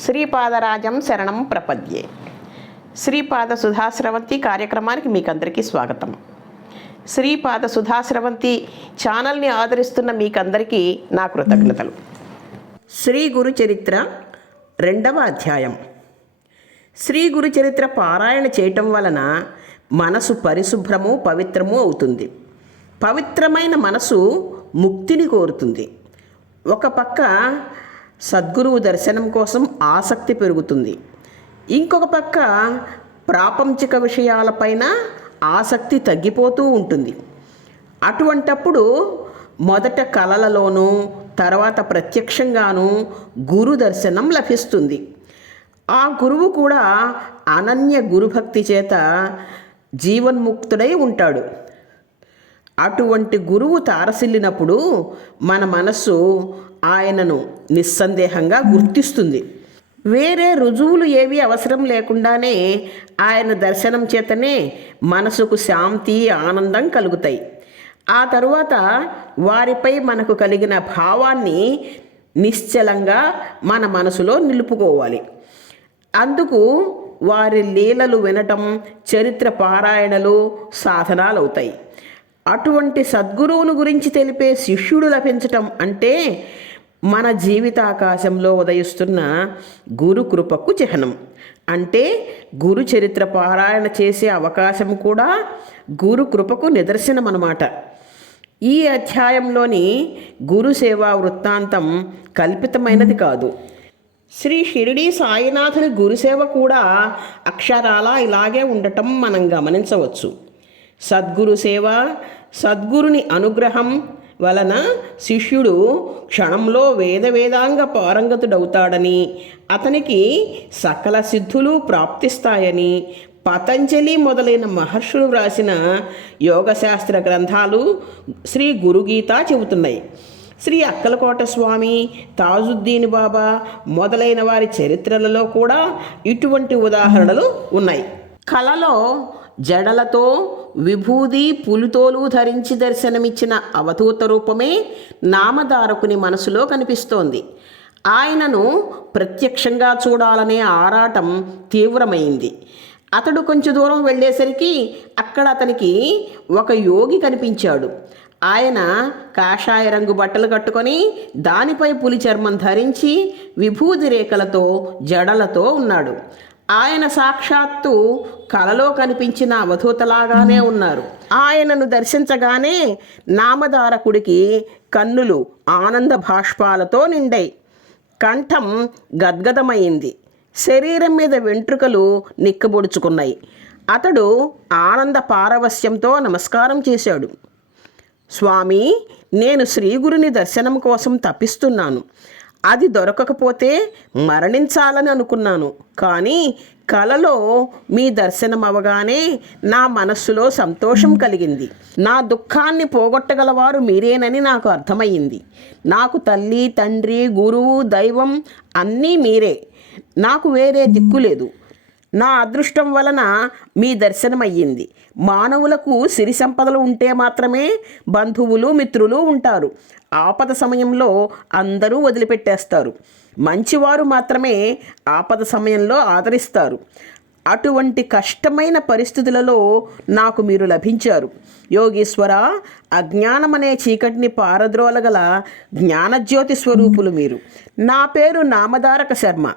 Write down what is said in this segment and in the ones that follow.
శ్రీపాదరాజం శరణం ప్రపద్యే. శ్రీపాద సుధాశ్రవంతి కార్యక్రమానికి మీకు అందరికీ స్వాగతం. శ్రీపాద సుధాశ్రవంతి ఛానల్ని ఆదరిస్తున్న మీకందరికీ నా కృతజ్ఞతలు. శ్రీ గురు చరిత్ర రెండవ అధ్యాయం. శ్రీ గురు చరిత్ర పారాయణ చేయటం వలన మనసు పరిశుభ్రము పవిత్రము అవుతుంది. పవిత్రమైన మనసు ముక్తిని కోరుతుంది. ఒక పక్క సద్గురువు దర్శనం కోసం ఆసక్తి పెరుగుతుంది. ఇంకొక పక్క ప్రాపంచిక విషయాలపైన ఆసక్తి తగ్గిపోతూ ఉంటుంది. అటువంటప్పుడు మొదట కళలలోనూ తర్వాత ప్రత్యక్షంగానూ గురు దర్శనం లభిస్తుంది. ఆ గురువు కూడా అనన్య గురుభక్తి చేత జీవన్ముక్తుడై ఉంటాడు. అటువంటి గురువు తారసిల్లినప్పుడు మన మనస్సు ఆయనను నిస్సందేహంగా గుర్తిస్తుంది. వేరే రుజువులు ఏవి అవసరం లేకుండానే ఆయన దర్శనం చేతనే మనసుకు శాంతి ఆనందం కలుగుతాయి. ఆ తరువాత వారిపై మనకు కలిగిన భావాన్ని నిశ్చలంగా మన మనసులో నిలుపుకోవాలి. అందుకు వారి లీలలు వినటం చరిత్ర పారాయణలు సాధనాలు అవుతాయి అటువంటి సద్గురువును గురించి తెలిపే శిష్యుడు లభించటం అంటే మన జీవితాకాశంలో ఉదయిస్తున్న గురు కృపకు చిహ్నం. అంటే గురు చరిత్ర పారాయణ చేసే అవకాశం కూడా గురు కృపకు నిదర్శనం అన్నమాట. ఈ అధ్యాయంలోని గురు సేవా వృత్తాంతం కల్పితమైనది కాదు. శ్రీ షిరిడి సాయినాథుని గురుసేవ కూడా అక్షరాల ఇలాగే ఉండటం మనం గమనించవచ్చు. సద్గురు సేవ సద్గురుని అనుగ్రహం వలన శిష్యుడు క్షణంలో వేద వేదాంగ పారంగతుడవుతాడని అతనికి సకల సిద్ధులు ప్రాప్తిస్తాయని పతంజలి మొదలైన మహర్షులు వ్రాసిన యోగశాస్త్ర గ్రంథాలు శ్రీ గురుగీత చెబుతున్నాయి. శ్రీ అక్కలకోట స్వామి తాజుద్దీన్ బాబా మొదలైన వారి చరిత్రలలో కూడా ఇటువంటి ఉదాహరణలు ఉన్నాయి. కళలో జడలతో విభూది పులితోలు ధరించి దర్శనమిచ్చిన అవధూత రూపమే నామధారకుని మనసులో కనిపిస్తోంది. ఆయనను ప్రత్యక్షంగా చూడాలనే ఆరాటం తీవ్రమైంది. అతడు కొంచెం దూరం వెళ్ళేసరికి అక్కడ అతనికి ఒక యోగి కనిపించాడు. ఆయన కాషాయ రంగు బట్టలు కట్టుకొని దానిపై పులి చర్మం ధరించి విభూది రేఖలతో జడలతో ఉన్నాడు. ఆయన సాక్షాత్తు కలలో కనిపించిన అవధూతలాగానే ఉన్నారు. ఆయనను దర్శించగానే నామధారకుడికి కన్నులు ఆనంద భాష్పాలతో నిండాయి కంఠం గద్గదమైంది. శరీరం మీద వెంట్రుకలు నిక్కబొడుచుకున్నాయి. అతడు ఆనంద పారవస్యంతో నమస్కారం చేశాడు. స్వామి నేను శ్రీగురుని దర్శనం కోసం తప్పిస్తున్నాను. అది దొరకకపోతే మరణించాలని అనుకున్నాను. కానీ కలలో మీ దర్శనం అవగానే నా మనస్సులో సంతోషం కలిగింది. నా దుఃఖాన్ని పోగొట్టగలవారు మీరేనని నాకు అర్థమయ్యింది. నాకు తల్లి తండ్రి గురువు దైవం అన్నీ మీరే. నాకు వేరే దిక్కు లేదు. నా అదృష్టం వలన మీ దర్శనం అయ్యింది మానవులకు సిరి సంపదలు ఉంటే మాత్రమే బంధువులు మిత్రులు ఉంటారు. ఆపద సమయంలో అందరూ వదిలిపెట్టేస్తారు. మంచివారు మాత్రమే ఆపద సమయంలో ఆదరిస్తారు. అటువంటి కష్టమైన పరిస్థితులలో నాకు మీరు లభించారు. యోగీశ్వర అజ్ఞానమనే చీకటిని పారద్రోలగల జ్ఞానజ్యోతి స్వరూపులు మీరు. నా పేరు నామధారక శర్మ.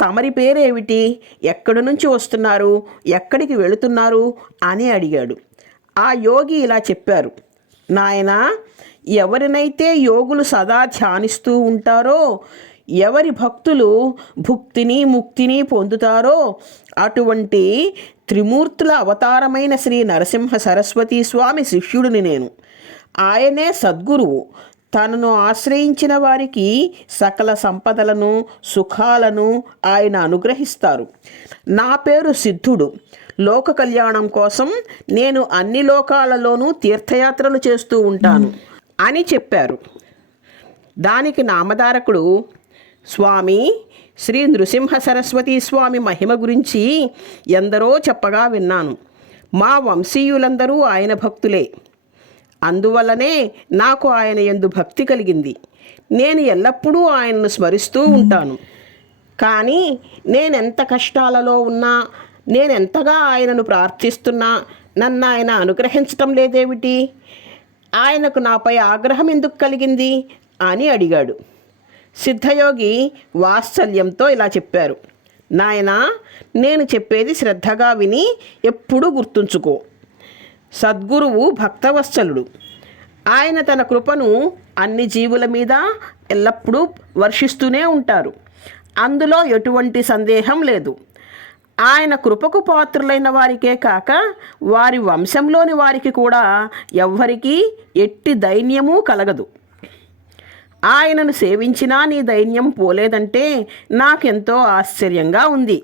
తమరి పేరేమిటి? ఎక్కడి నుంచి వస్తున్నారు? ఎక్కడికి వెళుతున్నారు? అని అడిగాడు. ఆ యోగి ఇలా చెప్పారు. నాయనా ఎవరినైతే యోగులు సదా ధ్యానిస్తూ ఉంటారో ఎవరి భక్తులు భుక్తిని ముక్తిని పొందుతారో అటువంటి త్రిమూర్తుల అవతారమైన శ్రీ నరసింహ సరస్వతి స్వామి శిష్యుడిని నేను. ఆయనే సద్గురువు. తనను ఆశ్రయించిన వారికి సకల సంపదలను సుఖాలను ఆయన అనుగ్రహిస్తారు. నా పేరు సిద్ధుడు. లోక కళ్యాణం కోసం నేను అన్ని లోకాలలోనూ తీర్థయాత్రలు చేస్తూ ఉంటాను. అని చెప్పారు. దానికి నామధారకుడు స్వామి శ్రీ నృసింహ సరస్వతీ స్వామి మహిమ గురించి ఎందరో చెప్పగా విన్నాను. మా వంశీయులందరూ ఆయన భక్తులే. అందువల్లనే నాకు ఆయన ఎందు భక్తి కలిగింది. నేను ఎల్లప్పుడూ ఆయనను స్మరిస్తూ ఉంటాను. కానీ నేనెంత కష్టాలలో ఉన్నా నేనెంతగా ఆయనను ప్రార్థిస్తున్నా నన్ను ఆయన అనుగ్రహించటం లేదేమిటి? ఆయనకు నాపై ఆగ్రహం ఎందుకు కలిగింది? అని అడిగాడు. సిద్ధయోగి వాత్సల్యంతో ఇలా చెప్పారు. నాయనా నేను చెప్పేది శ్రద్ధగా విని ఎప్పుడూ గుర్తుంచుకో. సద్గురువు భక్తవత్సలుడు. ఆయన తన కృపను అన్ని జీవుల మీద ఎల్లప్పుడూ వర్షిస్తూనే ఉంటారు. అందులో ఎటువంటి సందేహం లేదు. ఆయన కృపకు పాత్రులైన వారికే కాక వారి వంశంలోని వారికి కూడా ఎవ్వరికీ ఎట్టి దైన్యము కలగదు. ఆయనను సేవించినా నీ దైన్యం పోలేదంటే నాకెంతో ఆశ్చర్యంగా ఉంది.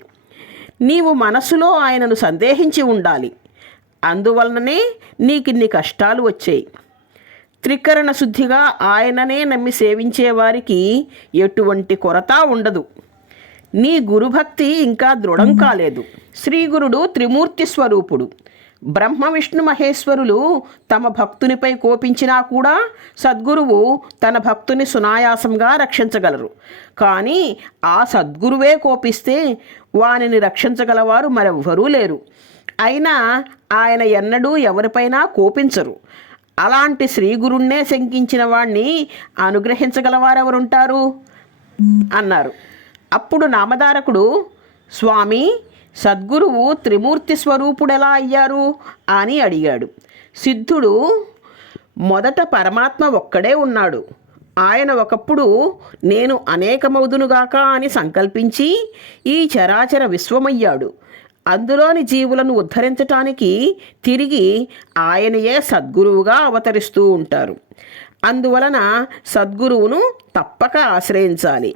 నీవు మనసులో ఆయనను సందేహించి ఉండాలి. అందువలననే నీకిన్ని కష్టాలు వచ్చాయి. త్రికరణ శుద్ధిగా ఆయననే నమ్మి సేవించే వారికి ఎటువంటి కొరత ఉండదు. నీ గురుభక్తి ఇంకా దృఢం కాలేదు. శ్రీగురుడు త్రిమూర్తి స్వరూపుడు. బ్రహ్మ విష్ణు మహేశ్వరులు తమ భక్తునిపై కోపించినా కూడా సద్గురువు తన భక్తుని సునాయాసంగా రక్షించగలరు. కానీ ఆ సద్గురువే కోపిస్తే వానిని రక్షించగలవారు మరెవ్వరూ లేరు. అయినా ఆయన ఎన్నడూ ఎవరిపైనా కోపించరు. అలాంటి శ్రీగురుణ్ణే శంకించిన వాణ్ణి అనుగ్రహించగలవారెవరుంటారు? అన్నారు. అప్పుడు నామధారకుడు స్వామి సద్గురువు త్రిమూర్తి స్వరూపుడెలా అయ్యారు? అని అడిగాడు. సిద్ధుడు మొదట పరమాత్మ ఒక్కడే ఉన్నాడు. ఆయన ఒకప్పుడు నేను అనేకమవుదునుగాక అని సంకల్పించి ఈ చరాచర విశ్వమయ్యాడు. అందులోని జీవులను ఉద్ధరించటానికి తిరిగి ఆయనయే సద్గురువుగా అవతరిస్తూ ఉంటారు. అందువలన సద్గురువును తప్పక ఆశ్రయించాలి.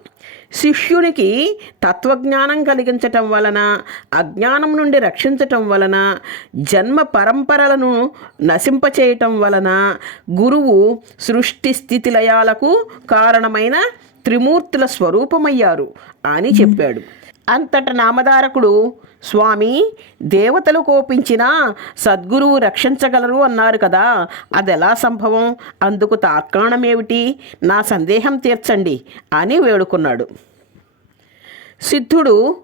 శిష్యునికి తత్వజ్ఞానం కలిగించటం వలన అజ్ఞానం నుండి రక్షించటం వలన జన్మ పరంపరలను నశింపచేయటం వలన గురువు సృష్టి స్థితి లయాలకు కారణమైన త్రిమూర్తుల స్వరూపమయ్యారు అని చెప్పాడు. అంతట నామధారకుడు స్వామి దేవతలు కోపించినా సద్గురువు రక్షించగలరు అన్నారు కదా. అదెలా సంభవం? అందుకు తార్కాణమేమిటి నా సందేహం తీర్చండి అని వేడుకున్నాడు. సిద్ధుడు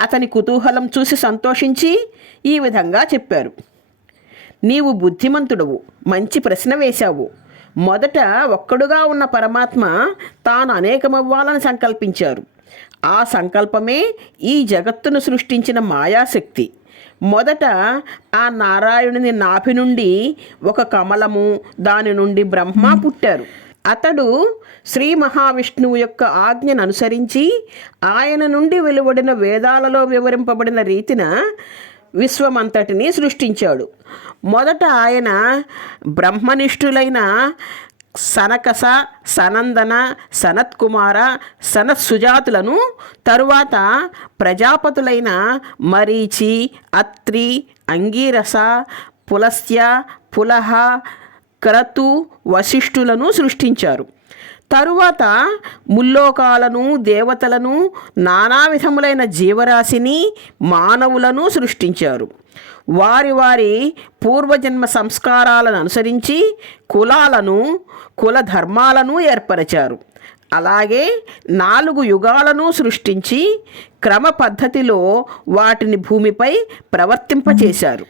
అతని కుతూహలం చూసి సంతోషించి ఈ విధంగా చెప్పారు. నీవు బుద్ధిమంతుడవు మంచి ప్రశ్న వేశావు. మొదట ఒక్కడుగా ఉన్న పరమాత్మ తాను అనేకమవ్వాలని సంకల్పించారు. ఆ సంకల్పమే ఈ జగత్తును సృష్టించిన మాయాశక్తి. మొదట ఆ నారాయణుని నాభి నుండి ఒక కమలము దాని నుండి బ్రహ్మ పుట్టారు. అతడు శ్రీ మహావిష్ణువు యొక్క ఆజ్ఞను అనుసరించి ఆయన నుండి వెలువడిన వేదాలలో వివరింపబడిన రీతిన విశ్వమంతటిని సృష్టించాడు. మొదట ఆయన బ్రహ్మనిష్ఠులైన సనకస సనందన సనత్కుమార సనత్సుజాతులను తరువాత ప్రజాపతులైన మరీచి అత్రి అంగీరస పులస్య పులహ క్రతు వశిష్ఠులను సృష్టించారు. తరువాత ముల్లోకాలను దేవతలను నానా విధములైన జీవరాశిని మానవులను సృష్టించారు. వారి వారి పూర్వజన్మ సంస్కారాలను అనుసరించి కులాలను కుల ధర్మాలను ఏర్పరిచారు. అలాగే నాలుగు యుగాలను సృష్టించి క్రమ పద్ధతిలో వాటిని భూమిపై ప్రవర్తింపచేశారు.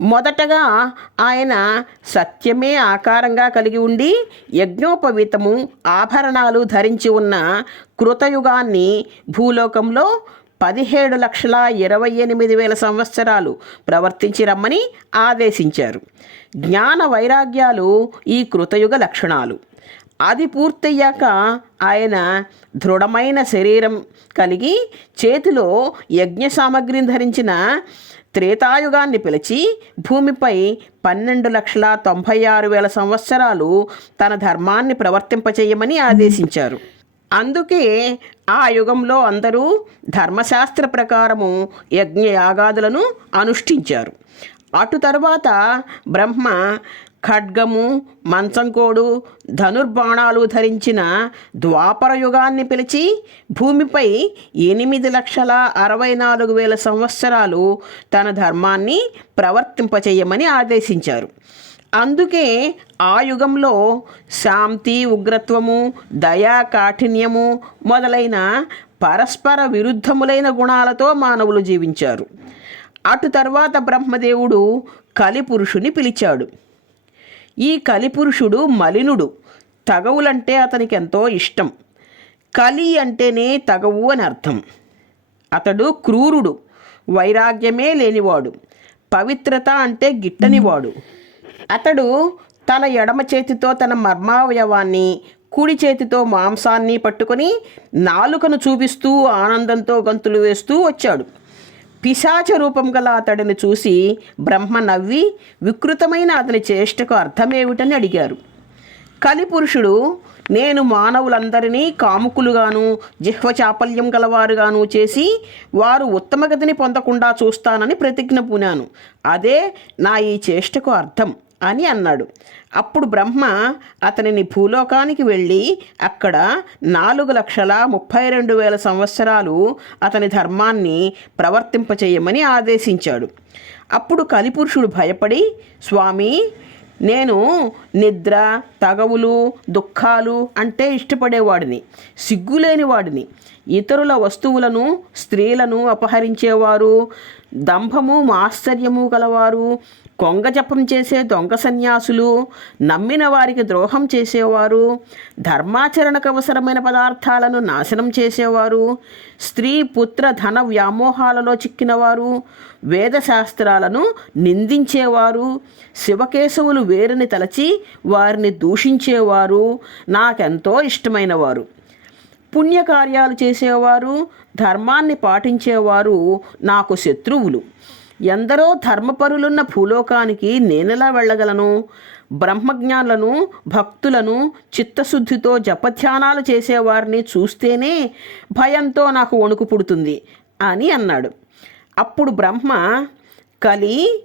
మొదటగా ఆయన సత్యమే ఆకారంగా కలిగి ఉండి యజ్ఞోపవీతము ఆభరణాలు ధరించి ఉన్న కృతయుగాన్ని భూలోకంలో పదిహేడు లక్షల ఇరవై ఎనిమిది వేల సంవత్సరాలు ప్రవర్తించి రమ్మని ఆదేశించారు. జ్ఞాన వైరాగ్యాలు ఈ కృతయుగ లక్షణాలు. అది పూర్తయ్యాక ఆయన దృఢమైన శరీరం కలిగి చేతిలో యజ్ఞ సామగ్రిని ధరించిన త్రేతాయుగాన్ని పిలిచి భూమిపై పన్నెండు లక్షల తొంభై ఆరు వేల సంవత్సరాలు తన ధర్మాన్ని ప్రవర్తింపచేయమని ఆదేశించారు. అందుకే ఆ యుగంలో అందరూ ధర్మశాస్త్ర ప్రకారము యజ్ఞయాగాదులను అనుష్ఠించారు. అటు తరువాత బ్రహ్మ ఖడ్గము మంచంకోడు ధనుర్బాణాలు ధరించిన ద్వాపర యుగాన్ని పిలిచి భూమిపై ఎనిమిది లక్షల అరవై నాలుగు వేల సంవత్సరాలు తన ధర్మాన్ని ప్రవర్తింపచేయమని ఆదేశించారు. అందుకే ఆ యుగంలో శాంతి ఉగ్రత్వము దయా కాఠిన్యము మొదలైన పరస్పర విరుద్ధములైన గుణాలతో మానవులు జీవించారు. అటు తర్వాత బ్రహ్మదేవుడు కలిపురుషుని పిలిచాడు. ఈ కలిపురుషుడు మలినుడు తగవులంటే అతనికి ఎంతో ఇష్టం. కలి అంటేనే తగవు అని అర్థం. అతడు క్రూరుడు వైరాగ్యమే లేనివాడు పవిత్రత అంటే గిట్టనివాడు. అతడు తన ఎడమ చేతితో తన మర్మావయవాన్ని కుడి చేతితో మాంసాన్ని పట్టుకొని నాలుకను చూపిస్తూ ఆనందంతో గంతులు వేస్తూ వచ్చాడు. పిశాచ రూపం గల అతడిని చూసి బ్రహ్మ నవ్వి వికృతమైన అతని చేష్టకు అర్థమేమిటని అడిగారు. కలిపురుషుడు నేను మానవులందరినీ కాముకులుగాను జిహ్వ చాపల్యం గలవారుగాను చేసి వారు ఉత్తమగతిని పొందకుండా చూస్తానని ప్రతిజ్ఞ పూనాను. అదే నా ఈ చేష్టకు అర్థం. అని అన్నాడు. అప్పుడు బ్రహ్మ అతనిని భూలోకానికి వెళ్ళి అక్కడ నాలుగు లక్షల ముప్పై రెండు వేల సంవత్సరాలు అతని ధర్మాన్ని ప్రవర్తింపచేయమని ఆదేశించాడు. అప్పుడు కలిపురుషుడు భయపడి స్వామి నేను నిద్ర తగవులు దుఃఖాలు అంటే ఇష్టపడేవాడిని సిగ్గులేని వాడిని ఇతరుల వస్తువులను స్త్రీలను అపహరించేవారు దంభము ఆశ్చర్యము గలవారు కొంగ జపం చేసే దొంగ సన్యాసులు నమ్మిన వారికి ద్రోహం చేసేవారు ధర్మాచరణకు అవసరమైన పదార్థాలను నాశనం చేసేవారు స్త్రీ పుత్ర ధన వ్యామోహాలలో చిక్కినవారు వేదశాస్త్రాలను నిందించేవారు శివకేశవులు వేరుని తలచి వారిని దూషించేవారు నాకెంతో ఇష్టమైన వారు పుణ్యకార్యాలు చేసేవారు ధర్మాన్ని పాటించేవారు నాకు శత్రువులు. ఎందరో ధర్మపరులున్న భూలోకానికి నేనెలా వెళ్ళగలను? బ్రహ్మజ్ఞానులను భక్తులను చిత్తశుద్ధితో జపధ్యానాలు చేసేవారిని చూస్తేనే భయంతో నాకు వణుకు పుడుతుంది అని అన్నాడు. అప్పుడు బ్రహ్మ కలి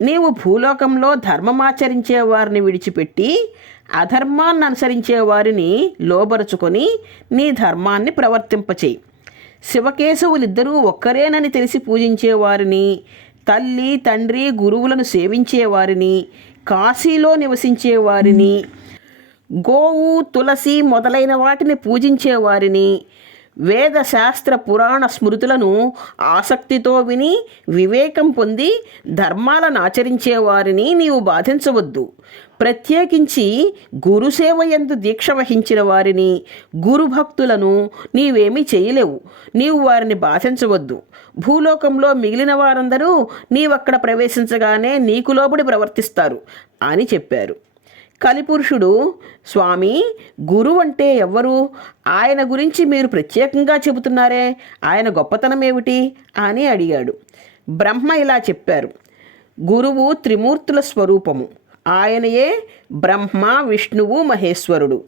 నీవు భూలోకంలో ధర్మమాచరించే వారిని విడిచిపెట్టి అధర్మాన్ని అనుసరించే వారిని లోబరుచుకొని నీ ధర్మాన్ని ప్రవర్తింపచేయి. శివకేశవులిద్దరూ ఒక్కరేనని తెలిసి పూజించేవారిని తల్లి తండ్రి గురువులను సేవించేవారిని కాశీలో నివసించేవారిని గోవు తులసి మొదలైన వాటిని పూజించేవారిని వేద శాస్త్ర పురాణ స్మృతులను ఆసక్తితో విని వివేకం పొంది ధర్మాలను ఆచరించేవారిని నీవు బాధించవద్దు. ప్రత్యేకించి గురుసేవ ఎందు దీక్ష వహించిన వారిని గురుభక్తులను నీవేమీ చేయలేవు. నీవు వారిని బాధించవద్దు. భూలోకంలో మిగిలిన వారందరూ నీవక్కడ ప్రవేశించగానే నీకు లోబడి ప్రవర్తిస్తారు అని చెప్పారు. కలిపురుషుడు. స్వామి గురువు అంటే ఎవ్వరు? ఆయన గురించి మీరు ప్రత్యేకంగా చెబుతున్నారే? ఆయన గొప్పతనం ఏమిటి? అని అడిగాడు. బ్రహ్మ ఇలా చెప్పారు. గురువు త్రిమూర్తుల స్వరూపము. ఆయనయే బ్రహ్మ విష్ణువు మహేశ్వరుడు.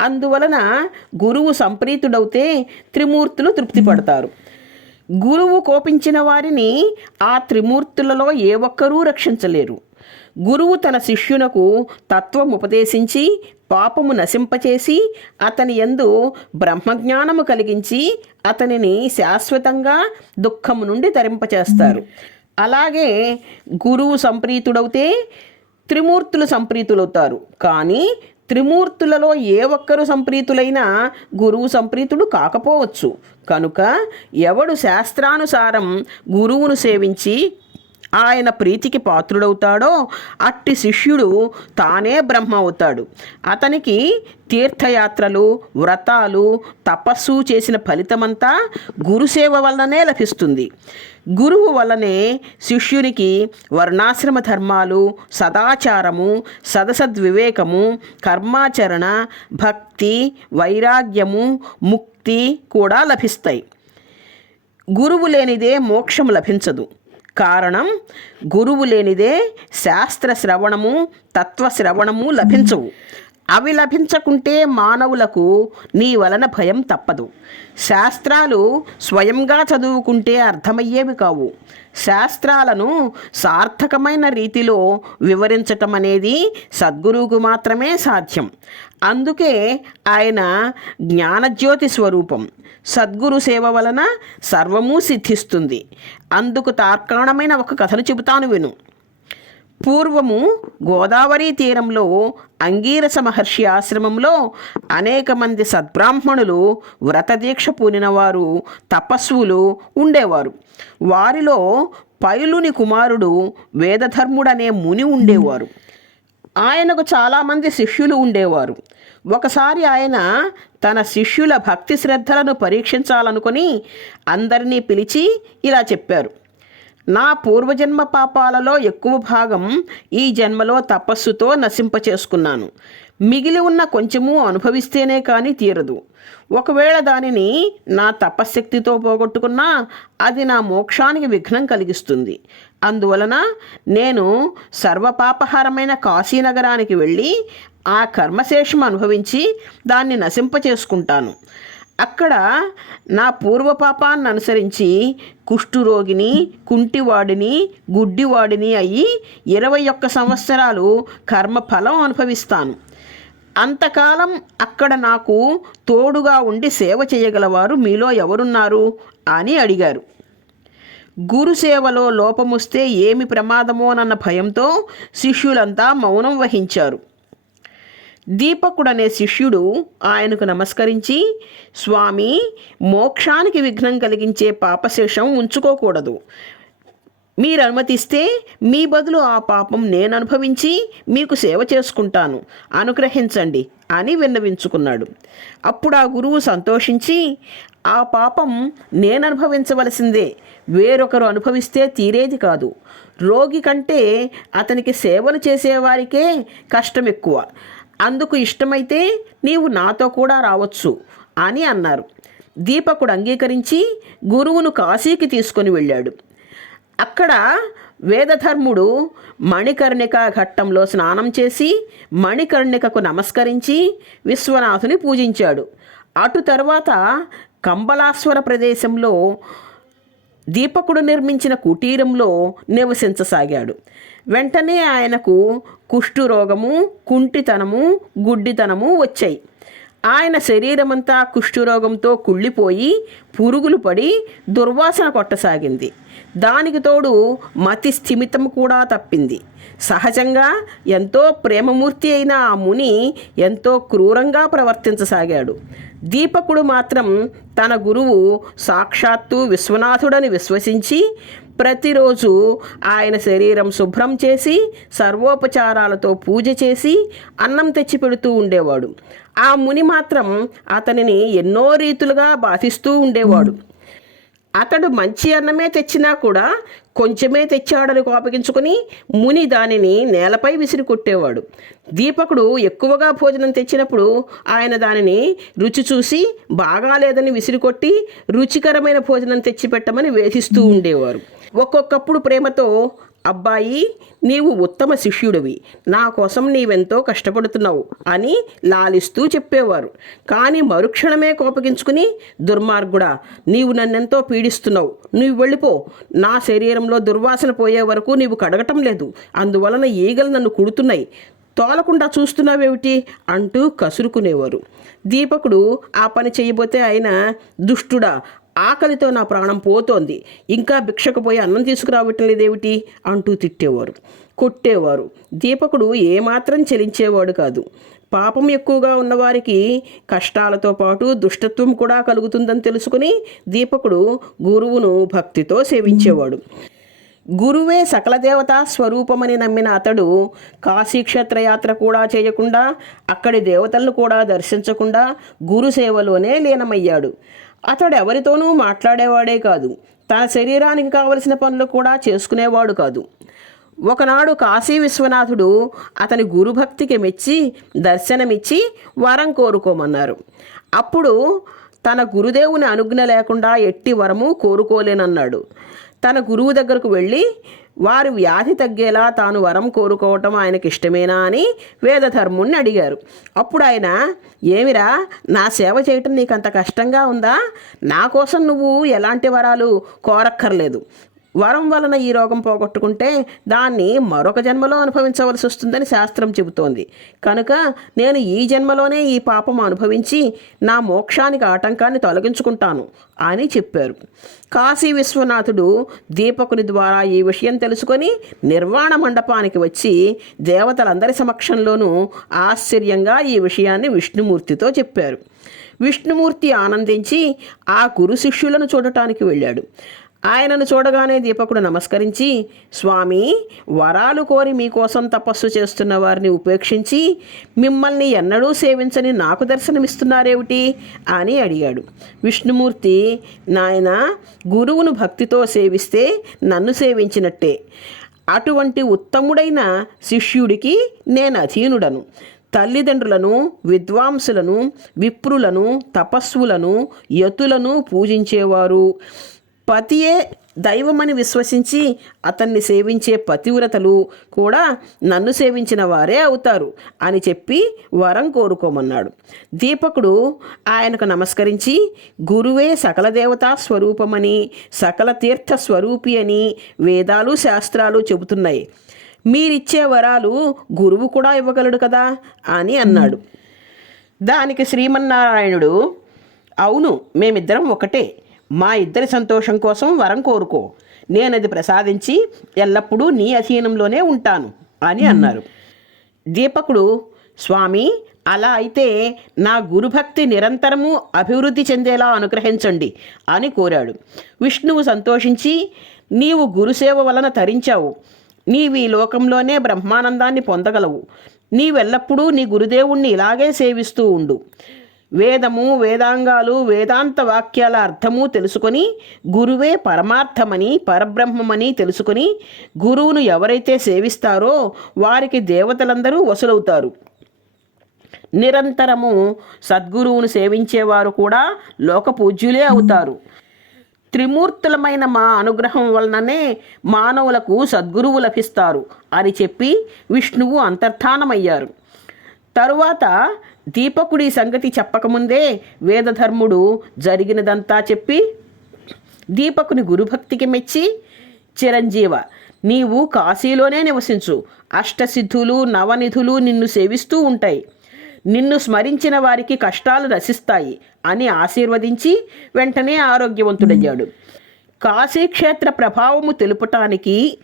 అందువలన గురువు సంప్రీతుడవుతే త్రిమూర్తులు తృప్తి పడతారు గురువు కోపించిన వారిని ఆ త్రిమూర్తులలో ఏ ఒక్కరూ రక్షించలేరు. గురువు తన శిష్యునకు తత్వం ఉపదేశించి పాపము నశింపచేసి అతని యందు బ్రహ్మజ్ఞానము కలిగించి అతనిని శాశ్వతంగా దుఃఖము నుండి తరింపచేస్తారు. అలాగే గురువు సంప్రీతుడవుతే త్రిమూర్తులు సంప్రీతులవుతారు. కానీ త్రిమూర్తులలో ఏ ఒక్కరు సంప్రీతులైనా గురువు సంప్రీతుడు కాకపోవచ్చు. కనుక ఎవడు శాస్త్రానుసారం గురువును సేవించి ఆయన ప్రీతికి పాత్రుడవుతాడో అట్టి శిష్యుడు తానే బ్రహ్మ అవుతాడు అతనికి తీర్థయాత్రలు వ్రతాలు తపస్సు చేసిన ఫలితమంతా గురుసేవ వల్లనే లభిస్తుంది. గురువు వల్లనే శిష్యునికి వర్ణాశ్రమ ధర్మాలు సదాచారము సదసద్వివేకము కర్మాచరణ భక్తి వైరాగ్యము ముక్తి కూడా లభిస్తాయి. గురువు లేనిదే మోక్షం లభించదు. కారణం గురువు లేనిదే శాస్త్ర శ్రవణము తత్వశ్రవణము లభించవు. అవి లభించకుంటే మానవులకు నీ వలన భయం తప్పదు. శాస్త్రాలు స్వయంగా చదువుకుంటే అర్థమయ్యేవి కావు. శాస్త్రాలను సార్థకమైన రీతిలో వివరించటం అనేది సద్గురువుకు మాత్రమే సాధ్యం. అందుకే ఆయన జ్ఞానజ్యోతి స్వరూపం సద్గురు సేవ వలన సర్వము సిద్ధిస్తుంది. అందుకు తార్కాణమైన ఒక కథను చెబుతాను విను. పూర్వము గోదావరి తీరంలో అంగీరస మహర్షి ఆశ్రమంలో అనేక మంది సద్బ్రాహ్మణులు వ్రతదీక్ష పూనినవారు తపస్వులు తపస్సులు ఉండేవారు. వారిలో పైలుని కుమారుడు వేదధర్ముడనే ముని ఉండేవారు. ఆయనకు చాలామంది శిష్యులు ఉండేవారు. ఒకసారి ఆయన తన శిష్యుల భక్తి శ్రద్ధలను పరీక్షించాలనుకుని అందరినీ పిలిచి ఇలా చెప్పారు. నా పూర్వజన్మ పాపాలలో ఎక్కువ భాగం ఈ జన్మలో తపస్సుతో నశింపచేసుకున్నాను. మిగిలి ఉన్న కొంచెము అనుభవిస్తేనే కానీ తీరదు. ఒకవేళ దానిని నా తపశ్శక్తితో పోగొట్టుకున్నా అది నా మోక్షానికి విఘ్నం కలిగిస్తుంది. అందువలన నేను సర్వపాపహారమైన కాశీనగరానికి వెళ్ళి ఆ కర్మశేషం అనుభవించి దాన్ని నశింపచేసుకుంటాను. అక్కడ నా పూర్వపాపాన్ని అనుసరించి కుష్ఠురోగిని కుంటివాడిని గుడ్డివాడిని అయ్యి ఇరవై ఒక్క సంవత్సరాలు కర్మఫలం అనుభవిస్తాను. అంతకాలం అక్కడ నాకు తోడుగా ఉండి సేవ చేయగలవారు మీలో ఎవరున్నారు? అని అడిగారు. గురుసేవలో లోపముస్తే ఏమి ప్రమాదమోనన్న భయంతో శిష్యులంతా మౌనం వహించారు. దీపకుడనే శిష్యుడు ఆయనకు నమస్కరించి స్వామి మోక్షానికి విఘ్నం కలిగించే పాపశేషం ఉంచుకోకూడదు. మీరు అనుమతిస్తే మీ బదులు ఆ పాపం నేను అనుభవించి మీకు సేవ చేసుకుంటాను. అనుగ్రహించండి అని విన్నవించుకున్నాడు. అప్పుడు ఆ గురువు సంతోషించి ఆ పాపం నేను అనుభవించవలసిందే వేరొకరు అనుభవిస్తే తీరేది కాదు. రోగి కంటే అతనికి సేవలు చేసేవారికే కష్టం ఎక్కువ అందుకు ఇష్టమైతే నీవు నాతో కూడా రావచ్చు అని అన్నారు. దీపకుడు అంగీకరించి గురువును కాశీకి తీసుకొని వెళ్ళాడు. అక్కడ వేదధర్ముడు మణికర్ణిక ఘట్టంలో స్నానం చేసి మణికర్ణికకు నమస్కరించి విశ్వనాథుని పూజించాడు. అటు తర్వాత కంబలాశ్వర ప్రదేశంలో దీపకుడు నిర్మించిన కుటీరంలో నివసించసాగాడు. వెంటనే ఆయనకు కుష్ఠురోగము కుంటితనము గుడ్డితనము వచ్చాయి. ఆయన శరీరమంతా కుష్ఠురోగంతో కుళ్ళిపోయి పురుగులు పడి దుర్వాసన కొట్టసాగింది. దానికి తోడు మతి స్థిమితం కూడా తప్పింది. సహజంగా ఎంతో ప్రేమమూర్తి అయిన ఆ ముని ఎంతో క్రూరంగా ప్రవర్తించసాగాడు. దీపకుడు మాత్రం తన గురువు సాక్షాత్తు విశ్వనాథుడని విశ్వసించి ప్రతిరోజు ఆయన శరీరం శుభ్రం చేసి సర్వోపచారాలతో పూజ చేసి అన్నం తెచ్చి పెడుతూ ఉండేవాడు. ఆ ముని మాత్రం అతనిని ఎన్నో రీతులుగా బాధిస్తూ ఉండేవాడు. అతడు మంచి అన్నమే తెచ్చినా కూడా కొంచెమే తెచ్చాడని కోపగించుకొని ముని దానిని నేలపై విసిరి కొట్టేవాడు. దీపకుడు ఎక్కువగా భోజనం తెచ్చినప్పుడు ఆయన దానిని రుచి చూసి బాగాలేదని విసిరికొట్టి రుచికరమైన భోజనం తెచ్చిపెట్టమని వేధిస్తూ ఉండేవారు. ఒక్కొక్కప్పుడు ప్రేమతో అబ్బాయి నీవు ఉత్తమ శిష్యుడివి. నా కోసం నీవెంతో కష్టపడుతున్నావు అని లాలిస్తూ చెప్పేవారు. కానీ మరుక్షణమే కోపగించుకుని దుర్మార్గుడా నీవు నన్నెంతో పీడిస్తున్నావు. నువ్వు వెళ్ళిపో. నా శరీరంలో దుర్వాసన పోయే వరకు నీవు కడగటం లేదు. అందువలన ఈగలు నన్ను కుడుతున్నాయి. తోలకుండా చూస్తున్నావేమిటి? అంటూ కసురుకునేవారు. దీపకుడు ఆ పని చేయబోతే ఆయన దుష్టుడా ఆకలితో నా ప్రాణం పోతోంది. ఇంకా భిక్షకు పోయి అన్నం తీసుకురావటం లేదేమిటి అంటూ తిట్టేవారు. కొట్టేవారు. దీపకుడు ఏమాత్రం చెలించేవాడు కాదు. పాపం ఎక్కువగా ఉన్నవారికి కష్టాలతో పాటు దుష్టత్వం కూడా కలుగుతుందని తెలుసుకుని దీపకుడు గురువును భక్తితో సేవించేవాడు. గురువే సకల దేవతా స్వరూపమని నమ్మిన అతడు కాశీక్షేత్రయాత్ర కూడా చేయకుండా అక్కడి దేవతలను కూడా దర్శించకుండా గురు సేవలోనే లీనమయ్యాడు. అతడు ఎవరితోనూ మాట్లాడేవాడే కాదు. తన శరీరానికి కావలసిన పనులు కూడా చేసుకునేవాడు కాదు. ఒకనాడు కాశీ విశ్వనాథుడు అతని గురుభక్తికి మెచ్చి దర్శనమిచ్చి వరం కోరుకోమన్నారు. అప్పుడు తన గురుదేవుని అనుజ్ఞ లేకుండా ఎట్టి వరము కోరుకోలేనన్నాడు. తన గురువు దగ్గరకు వెళ్ళి వారి వ్యాధి తగ్గేలా తాను వరం కోరుకోవటం ఆయనకి ఇష్టమేనా అని వేదధర్ముణ్ణి అడిగారు. అప్పుడు ఆయన ఏమిరా నా సేవ చేయటం నీకు అంత కష్టంగా ఉందా? నా కోసం నువ్వు ఎలాంటి వరాలు కోరక్కర్లేదు. వరం వలన ఈ రోగం పోగొట్టుకుంటే దాన్ని మరొక జన్మలో అనుభవించవలసి వస్తుందని శాస్త్రం చెబుతోంది. కనుక నేను ఈ జన్మలోనే ఈ పాపం అనుభవించి నా మోక్షానికి ఆటంకాన్ని తొలగించుకుంటాను అని చెప్పారు. కాశీ విశ్వనాథుడు దీపకుని ద్వారా ఈ విషయం తెలుసుకొని నిర్వాణ మండపానికి వచ్చి దేవతలందరి సమక్షంలోనూ ఆశ్చర్యంగా ఈ విషయాన్ని విష్ణుమూర్తితో చెప్పారు. విష్ణుమూర్తి ఆనందించి ఆ గురు శిష్యులను చూడటానికి వెళ్ళాడు. ఆయనను చూడగానే దీపకుడు నమస్కరించి స్వామి వరాలు కోరి మీకోసం తపస్సు చేస్తున్న వారిని ఉపేక్షించి మిమ్మల్ని ఎన్నడూ సేవించని నాకు దర్శనమిస్తున్నారేమిటి? అని అడిగాడు. విష్ణుమూర్తి నాయన గురువును భక్తితో సేవిస్తే నన్ను సేవించినట్టే. అటువంటి ఉత్తముడైన శిష్యుడికి నేను అధీనుడను. తల్లిదండ్రులను విద్వాంసులను విప్రులను తపస్సులను యతులను పూజించేవారు. పతియే దైవమని విశ్వసించి అతన్ని సేవించే పతివ్రతలు కూడా నన్ను సేవించిన వారే అవుతారు అని చెప్పి వరం కోరుకోమన్నాడు. దీపకుడు ఆయనకు నమస్కరించి గురువే సకల దేవతా స్వరూపమని సకల తీర్థ స్వరూపి అని వేదాలు శాస్త్రాలు చెబుతున్నాయి. మీరిచ్చే వరాలు గురువు కూడా ఇవ్వగలడు కదా? అని అన్నాడు. దానికి శ్రీమన్నారాయణుడు అవును మేమిద్దరం ఒకటే. మా ఇద్దరి సంతోషం కోసం వరం కోరుకో. నేనది ప్రసాదించి ఎల్లప్పుడూ నీ అధీనంలోనే ఉంటాను అని అన్నారు. దీపకుడు స్వామి అలా అయితే నా గురుభక్తి నిరంతరము అభివృద్ధి చెందేలా అనుగ్రహించండి అని కోరాడు. విష్ణువు సంతోషించి నీవు గురుసేవ వలన తరించావు. నీవు ఈ లోకంలోనే బ్రహ్మానందాన్ని పొందగలవు. నీవెల్లప్పుడూ నీ గురుదేవుణ్ణి ఇలాగే సేవిస్తూ ఉండు. వేదము వేదాంగాలు వేదాంత వాక్యాల అర్థము తెలుసుకొని గురువే పరమార్థమని పరబ్రహ్మమని తెలుసుకొని గురువును ఎవరైతే సేవిస్తారో వారికి దేవతలందరూ వసులవుతారు. నిరంతరము సద్గురువును సేవించేవారు కూడా లోక పూజ్యులే అవుతారు. త్రిమూర్తులమైన మా అనుగ్రహం వలననే మానవులకు సద్గురువు లభిస్తారు అని చెప్పి విష్ణువు అంతర్ధానమయ్యారు. తరువాత దీపకుడి సంగతి చెప్పకముందే వేదధర్ముడు జరిగినదంతా చెప్పి దీపకుని గురుభక్తికి మెచ్చి చిరంజీవ నీవు కాశీలోనే నివసించు. అష్టసిద్ధులు నవనిధులు నిన్ను సేవిస్తూ ఉంటాయి. నిన్ను స్మరించిన వారికి కష్టాలు రసిస్తాయి అని ఆశీర్వదించి వెంటనే ఆరోగ్యవంతుడయ్యాడు. కాశీక్షేత్ర ప్రభావము తెలుపటానికి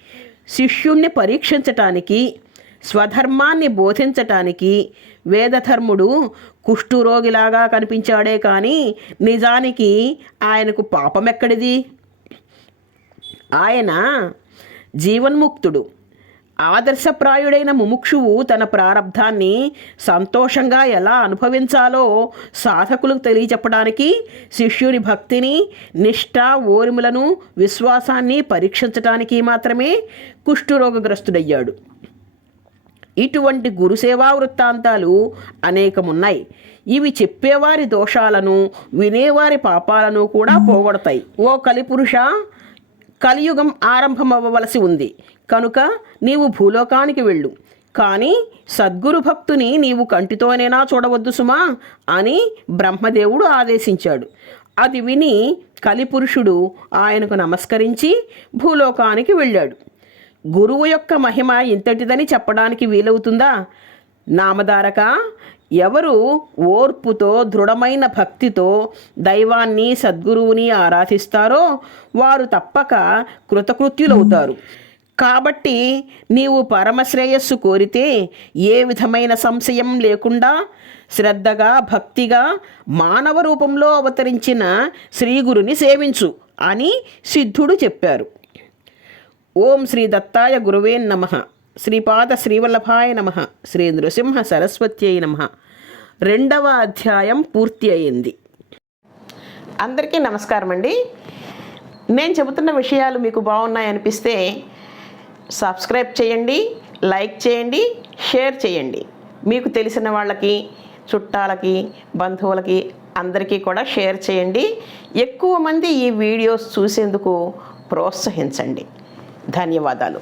శిష్యుణ్ణి పరీక్షించటానికి స్వధర్మాన్ని బోధించటానికి వేదధర్ముడు కుష్ఠురోగిలాగా కనిపించాడే కానీ నిజానికి ఆయనకు పాపం ఎక్కడిది ఆయన జీవన్ముక్తుడు. ఆదర్శప్రాయుడైన ముముక్షువు తన ప్రారంధాన్ని సంతోషంగా ఎలా అనుభవించాలో సాధకులకు తెలియచెప్పడానికి శిష్యుని భక్తిని నిష్ఠ ఓరిములను విశ్వాసాన్ని పరీక్షించటానికి మాత్రమే కుష్ఠురోగగ్రస్తుడయ్యాడు. ఇటువంటి గురుసేవా వృత్తాంతాలు అనేకమున్నాయి. ఇవి చెప్పేవారి దోషాలను వినేవారి పాపాలను కూడా పోగొడతాయి. ఓ కలిపురుష కలియుగం ఆరంభమవ్వవలసి ఉంది. కనుక నీవు భూలోకానికి వెళ్ళు. కానీ సద్గురు భక్తుని నీవు కంటితోనేనా చూడవద్దు సుమా అని బ్రహ్మదేవుడు ఆదేశించాడు. అది విని కలిపురుషుడు ఆయనకు నమస్కరించి భూలోకానికి వెళ్ళాడు. గురువు యొక్క మహిమ ఇంతటిదని చెప్పడానికి వీలవుతుందా? నామధారక ఎవరు ఓర్పుతో దృఢమైన భక్తితో దైవాన్ని సద్గురువుని ఆరాధిస్తారో వారు తప్పక కృతకృత్యులవుతారు. కాబట్టి నీవు పరమశ్రేయస్సు కోరితే ఏ విధమైన సంశయం లేకుండా శ్రద్ధగా భక్తిగా మానవ రూపంలో అవతరించిన శ్రీగురుని సేవించు అని సిద్ధుడు చెప్పారు. ఓం శ్రీ దత్తాయ గురువే నమ. శ్రీపాద శ్రీవల్లభాయ నమ. శ్రీ నృసింహ సరస్వత్యై నమ. రెండవ అధ్యాయం పూర్తి అయింది. అందరికీ నమస్కారం అండి. నేను చెబుతున్న విషయాలు మీకు బాగున్నాయనిపిస్తే సబ్స్క్రైబ్ చేయండి లైక్ చేయండి షేర్ చేయండి. మీకు తెలిసిన వాళ్ళకి చుట్టాలకి బంధువులకి అందరికీ కూడా షేర్ చేయండి. ఎక్కువ మంది ఈ వీడియోస్ చూసేందుకు ప్రోత్సహించండి. ధన్యవాదాలు.